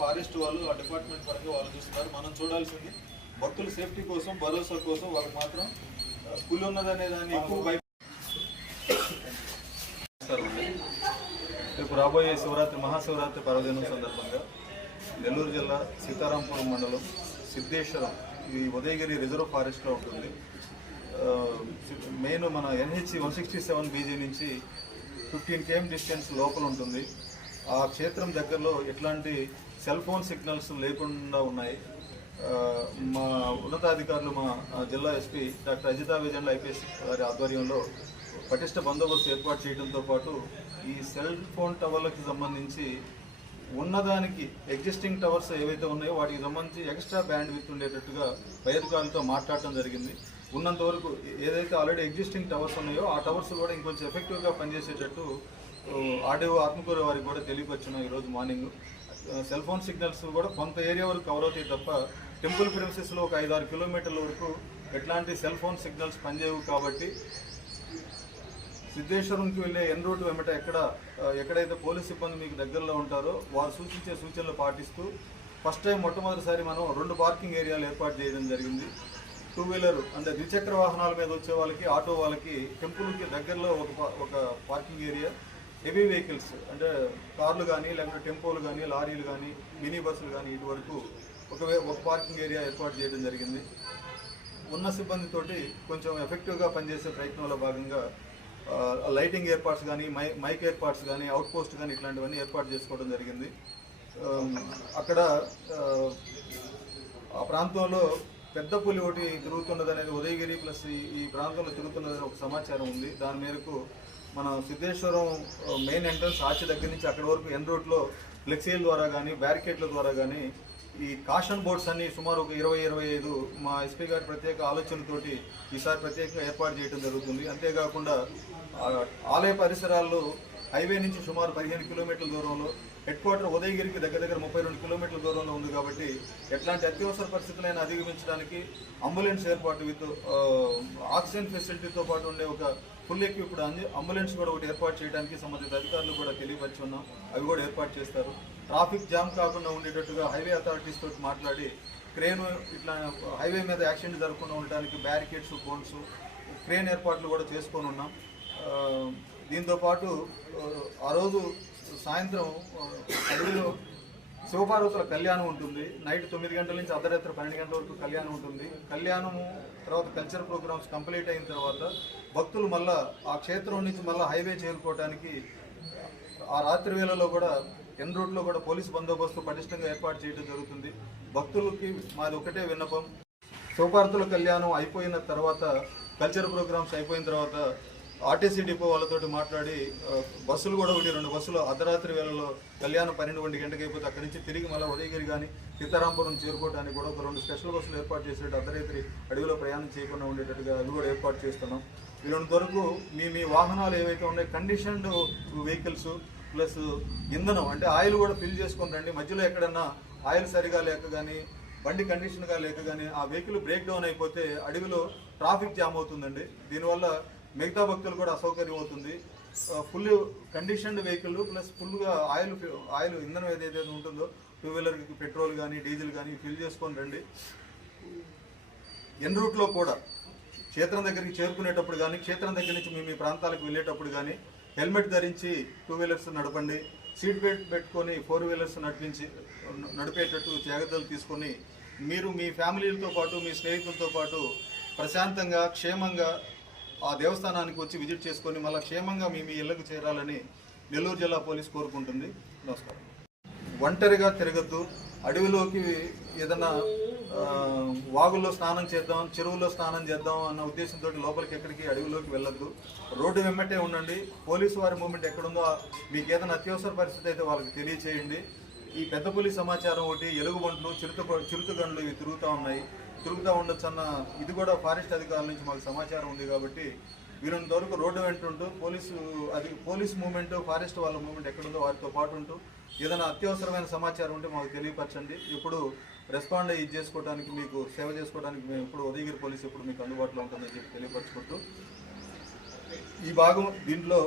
Forest వాళ్ళు ఆ department పరంగా వాళ్ళు చూస్తున్నారు. మనం చూడాల్సింది భక్తుల సేఫ్టీ కోసం, భరోసా కోసం వాళ్ళకి మాత్రం పులి ఉన్నదనే దాన్ని ఎక్కువ రేపు రాబోయే శివరాత్రి మహాశివరాత్రి పర్వదినం సందర్భంగా నెల్లూరు జిల్లా సీతారాంపురం మండలం సిద్ధేశ్వరం ఈ ఉదయగిరి రిజర్వ్ ఫారెస్ట్లో ఉంటుంది. మెయిన్ మన ఎన్హెచ్ 167 బీజీ నుంచి 15 km డిస్టెన్స్ లోపల ఉంటుంది. ఆ క్షేత్రం దగ్గరలో ఎట్లాంటి సెల్ ఫోన్ సిగ్నల్స్ లేకుండా ఉన్నాయి. మా ఉన్నతాధికారులు మా జిల్లా SP doctor Ajitha Vijayan IPS గారి ఆధ్వర్యంలో పటిష్ట బందోబస్తు ఏర్పాటు చేయడంతో పాటు ఈ సెల్ ఫోన్ టవర్లకు సంబంధించి ఉన్నదానికి ఎగ్జిస్టింగ్ టవర్స్ ఏవైతే ఉన్నాయో వాటికి సంబంధించి ఎక్స్ట్రా బ్యాండ్ విత్ ఉండేటట్టుగా పై అధికారులతో మాట్లాడటం జరిగింది. ఉన్నంత వరకు ఏదైతే ఆల్రెడీ ఎగ్జిస్టింగ్ టవర్స్ ఉన్నాయో ఆ టవర్స్ కూడా ఇంకొంచెం ఎఫెక్టివ్గా పనిచేసేటట్టు ఆర్డీఓ ఆత్మకూరు వారికి కూడా తెలియపరిచిన ఈరోజు మార్నింగ్. సెల్ ఫోన్ సిగ్నల్స్ కూడా కొంత ఏరియా వరకు కవర్ అవుతాయి తప్ప టెంపుల్ ప్రిమిసెస్లో ఒక 5-6 కిలోమీటర్ల వరకు ఎట్లాంటి సెల్ ఫోన్ సిగ్నల్స్ పనిచేయవు. కాబట్టి సిద్ధేశ్వరంకి వెళ్ళే ఎన్ రూట్ వెంబట ఎక్కడైతే పోలీస్ సిబ్బంది మీకు దగ్గరలో ఉంటారో వారు సూచించే సూచనలు పాటిస్తూ ఫస్ట్ టైం మొట్టమొదటిసారి మనం 2 పార్కింగ్ ఏరియాలు ఏర్పాటు చేయడం జరిగింది. 2 వీలర్ అంటే ద్విచక్ర వాహనాల మీద వచ్చే వాళ్ళకి, ఆటో వాళ్ళకి టెంపుల్కి దగ్గరలో ఒక పార్కింగ్ ఏరియా, హెవీ వెహికల్స్ అంటే కార్లు కానీ లేకపోతే టెంపోలు కానీ లారీలు కానీ మినీ బస్సులు కానీ ఇటు వరకు ఒక పార్కింగ్ ఏరియా ఏర్పాటు చేయడం జరిగింది. ఉన్న సిబ్బందితోటి కొంచెం ఎఫెక్టివ్గా పనిచేసే ప్రయత్నంలో భాగంగా లైటింగ్ ఏర్పాట్స్ కానీ, మైక్ ఏర్పాట్స్ కానీ, అవుట్ పోస్ట్ కానీ ఇట్లాంటివన్నీ ఏర్పాటు చేసుకోవడం జరిగింది. అక్కడ ఆ ప్రాంతంలో పెద్ద పులి ఒకటి తిరుగుతున్నదనేది ఉదయగిరి ప్లస్ ఈ ప్రాంతంలో తిరుగుతున్నదని ఒక సమాచారం ఉంది. దాని మేరకు మన సిద్ధేశ్వరం మెయిన్ ఎంట్రన్స్ ఆర్చి దగ్గర నుంచి అక్కడి వరకు ఎన్ రూట్లో ఫ్లెక్సీల ద్వారా కానీ, బ్యారికేడ్ల ద్వారా కానీ ఈ కాషన్ బోర్డ్స్ అన్ని సుమారు ఒక 20-25 మా ఎస్పీ గారి ప్రత్యేక ఆలోచనతోటి ఈసారి ప్రత్యేకంగా ఏర్పాటు చేయడం జరుగుతుంది. అంతేకాకుండా ఆలయ పరిసరాల్లో హైవే నుంచి సుమారు 15 కిలోమీటర్ల దూరంలో, హెడ్ క్వార్టర్ ఉదయగిరికి దగ్గర 32 కిలోమీటర్ల దూరంలో ఉంది. కాబట్టి ఎట్లాంటి అత్యవసర పరిస్థితులైనా అధిగమించడానికి అంబులెన్స్ ఏర్పాటు విత్ ఆక్సిజన్ ఫెసిలిటీతో పాటు ఉండే ఒక ఫుల్ ఎక్విప్డ్ అంబులెన్స్ కూడా ఒకటి ఏర్పాటు చేయడానికి సంబంధిత అధికారులు కూడా తెలియపరిచి ఉన్నాం. అవి కూడా ఏర్పాటు చేస్తారు. ట్రాఫిక్ జామ్ కాకుండా ఉండేటట్టుగా హైవే అథారిటీస్ తోటి మాట్లాడి క్రేన్ ఇట్లా హైవే మీద యాక్సిడెంట్ జరగకుండా ఉండడానికి బ్యారికేడ్స్, కోన్స్, క్రేన్ ఏర్పాట్లు కూడా చేసుకొని ఉన్నాం. దీంతోపాటు ఆ రోజు సాయంత్రం అడవిలో శివపార్వతుల కళ్యాణం ఉంటుంది. నైట్ 9 గంటల నుంచి అర్ధరాత్రి 12 గంటల వరకు కళ్యాణం ఉంటుంది. కళ్యాణము తర్వాత కల్చర్ ప్రోగ్రామ్స్ కంప్లీట్ అయిన తర్వాత భక్తులు మళ్ళా ఆ క్షేత్రం నుంచి మళ్ళీ హైవే చేరుకోవడానికి ఆ రాత్రి వేళలో కూడా ఎన్ రూట్లో కూడా పోలీసు బందోబస్తు పటిష్టంగా ఏర్పాటు చేయడం జరుగుతుంది. భక్తులకి మాది ఒకటే విన్నపం, శివపార్వతుల కళ్యాణం అయిపోయిన తర్వాత, కల్చర్ ప్రోగ్రామ్స్ అయిపోయిన తర్వాత ఆర్టీసీ డిపో వాళ్ళతోటి మాట్లాడి బస్సులు కూడా 1-2 బస్సులు అర్ధరాత్రి వేళలో కళ్యాణం 12 గంటకి అయిపోతే అక్కడి నుంచి తిరిగి మళ్ళీ ఉదయగిరి కానీ సీతారాంపురం చేరుకోవడానికి కూడా ఒక 2 స్పెషల్ బస్సులు ఏర్పాటు చేసేటట్టు అర్ధరాత్రి అడవిలో ప్రయాణం చేయకుండా ఉండేటట్టుగా అవి కూడా ఏర్పాటు చేస్తున్నాం. వీళ్ళంత వరకు మీ వాహనాలు ఏవైతే ఉన్నాయో కండిషన్డ్ వెహికల్స్ ప్లస్ ఇంధనం అంటే ఆయిల్ కూడా ఫిల్ చేసుకొని రండి. మధ్యలో ఎక్కడన్నా ఆయిల్ సరిగా లేక కానీ, బండి కండిషన్గా లేక కానీ ఆ వెహికల్ బ్రేక్ డౌన్ అయిపోతే అడవిలో ట్రాఫిక్ జామ్ అవుతుందండి. దీనివల్ల మిగతా భక్తులు కూడా అసౌకర్యం అవుతుంది. ఫుల్ కండిషన్డ్ వెహికల్ ప్లస్ ఫుల్గా ఆయిల్ ఇంధనం ఏదైతే ఉంటుందో 2 వీలర్కి పెట్రోల్ కానీ, డీజిల్ కానీ ఫిల్ చేసుకొని రండి. ఎన్ రూట్లో కూడా క్షేత్రం దగ్గరికి చేరుకునేటప్పుడు కానీ, క్షేత్రం దగ్గర నుంచి మీ ప్రాంతాలకు వెళ్ళేటప్పుడు కానీ హెల్మెట్ ధరించి 2 వీలర్స్ నడపండి. సీట్ బెల్ట్ పెట్టుకొని 4 వీలర్స్ నడిపేటట్టు జాగ్రత్తలు తీసుకొని మీరు మీ ఫ్యామిలీలతో పాటు, మీ స్నేహితులతో పాటు ప్రశాంతంగా, క్షేమంగా ఆ దేవస్థానానికి వచ్చి విజిట్ చేసుకొని మళ్ళీ క్షేమంగా మీ ఇళ్లకు చేరాలని నెల్లూరు జిల్లా పోలీస్ కోరుకుంటుంది. నమస్కారం. ఒంటరిగా తిరగద్దు. అడవిలోకి ఏదన్నా వాగుల్లో స్నానం చేద్దాం, చెరువుల్లో స్నానం చేద్దాం అన్న ఉద్దేశంతో లోపలికి ఎక్కడికి అడవిలోకి వెళ్ళొద్దు. రోడ్డు వెంబటే ఉండండి. పోలీసు వారి మూమెంట్ ఎక్కడుందో మీకు ఏదైనా అత్యవసర పరిస్థితి అయితే వాళ్ళకి తెలియచేయండి. ఈ పెద్ద పులి సమాచారం ఒకటి, ఎలుగుబంట్లు, చిరుతగండ్లు ఇవి తిరుగుతూ ఉండొచ్చు అన్న ఇది కూడా ఫారెస్ట్ అధికారుల నుంచి మాకు సమాచారం ఉంది. కాబట్టి వీరంత వరకు రోడ్డు వెంట ఉంటూ పోలీస్ మూమెంట్, ఫారెస్ట్ వాళ్ళ మూమెంట్ ఎక్కడుందో వారితో పాటు ఉంటూ ఏదైనా అత్యవసరమైన సమాచారం ఉంటే మాకు తెలియపరచండి. ఇప్పుడు రెస్పాండ్ అయ్యి చేసుకోవడానికి, మీకు సేవ చేసుకోవడానికి మేము ఇప్పుడు ఉదయగిరి పోలీసు ఎప్పుడు మీకు అందుబాటులో ఉంటుందని చెప్పి తెలియపరచుకుంటూ ఈ భాగం దీంట్లో